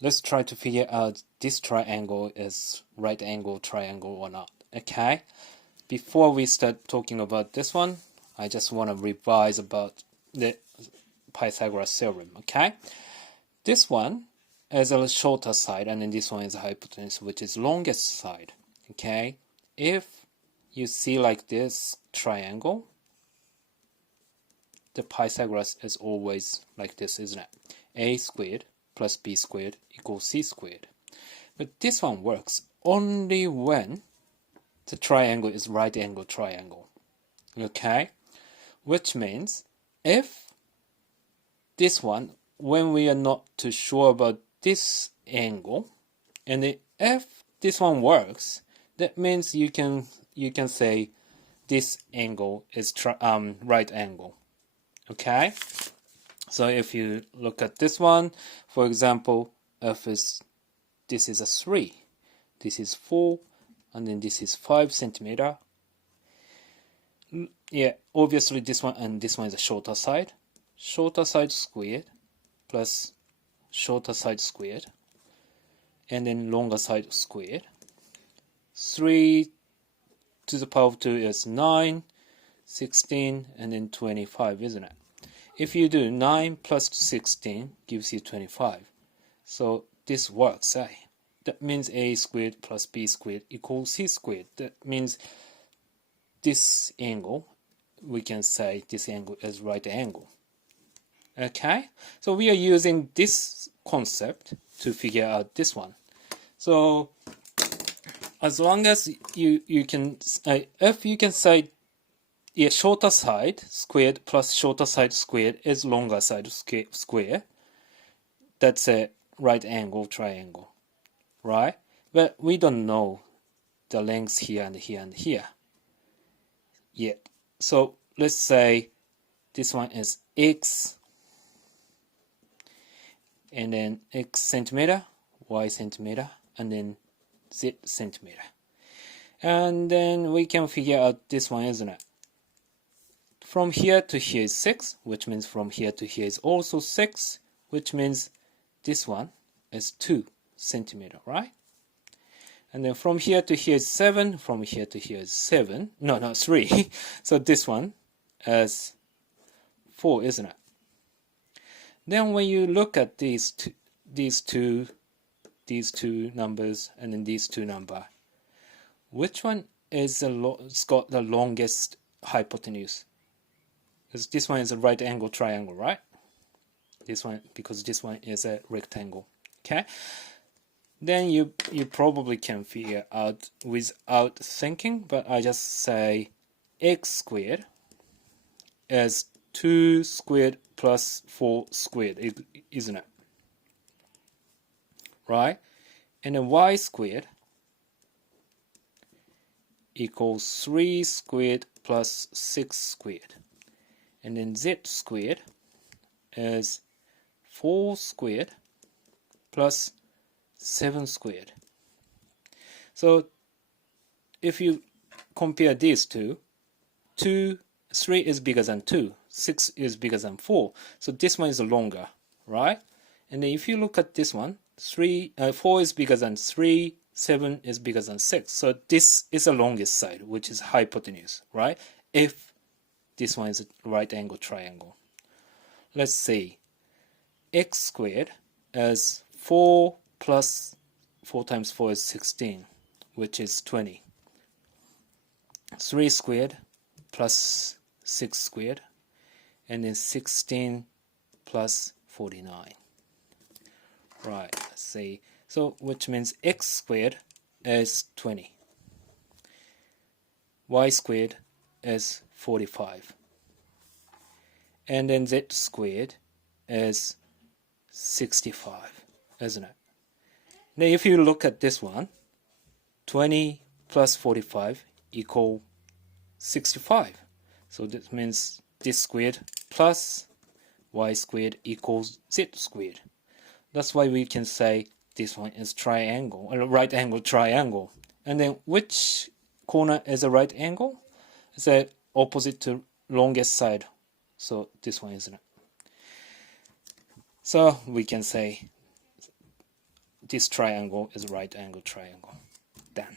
let's try to figure out this triangle is right angle triangle or not. Okay, before we start talking about this one, I just want to revise about the Pythagoras theorem. Okay, this one is a shorter side, and then this one is a hypotenuse, which is longest side. Okay, if you see like this triangle, the Pythagoras is always like this, isn't it? A squared plus b squared equals c squared. But this one works only when the triangle is right angle triangle. Okay? Which means if this one, when we are not too sure about this angle, and if this one works, that means you can say this angle is right angle. Okay, so if you look at this one, for example, if this is a 3, this is 4, and then this is 5 centimeter. Yeah, obviously this one and this one is a shorter side squared plus shorter side squared, and then longer side squared. 3 to the power of 2 is 9, 16, and then 25, isn't it? If you do 9 plus 16 gives you 25. So this works, eh? That means a squared plus b squared equals c squared. That means this angle, we can say this angle is right angle. Okay? So we are using this concept to figure out this one. So as long as you can, if you can say shorter side squared plus shorter side squared is longer side square, that's a right angle triangle, right? But we don't know the lengths here and here and here yet. So let's say this one is x, and then x centimeter, y centimeter, and then z centimeter. And then we can figure out this one, isn't it? From here to here is 6, which means from here to here is also 6, which means this one is 2 centimeter, right? And then from here to here is 7, from here to here is 7, no, 3. So this one is 4, isn't it? Then when you look at these two numbers and then these two numbers, which one is it's got the longest hypotenuse? Because this one is a right angle triangle, right? This one, because this one is a rectangle. Okay, then you probably can figure out without thinking, but I just say x squared is 2 squared plus 4 squared, isn't it? Right? And then y squared equals 3 squared plus 6 squared. And then z squared is 4 squared plus 7 squared. So if you compare these two, 3 is bigger than 2, 6 is bigger than 4. So this one is longer, right? And then if you look at this one, 4 is bigger than 3, 7 is bigger than 6. So this is the longest side, which is hypotenuse, right? If this one is a right angle triangle. Let's see. X squared is 4 plus 4 times 4 is 16, which is 20. 3 squared plus 6 squared, and then 16 plus 49. Right, let's see. So which means x squared is 20. Y squared is 45. And then z squared is 65, isn't it? Now if you look at this one, 20 plus 45 equal 65. So that means this squared plus y squared equals z squared. That's why we can say this one is triangle, or right angle triangle. And then which corner is a right angle? It's the opposite to longest side. So this one isn't it. So we can say this triangle is a right angle triangle. Done.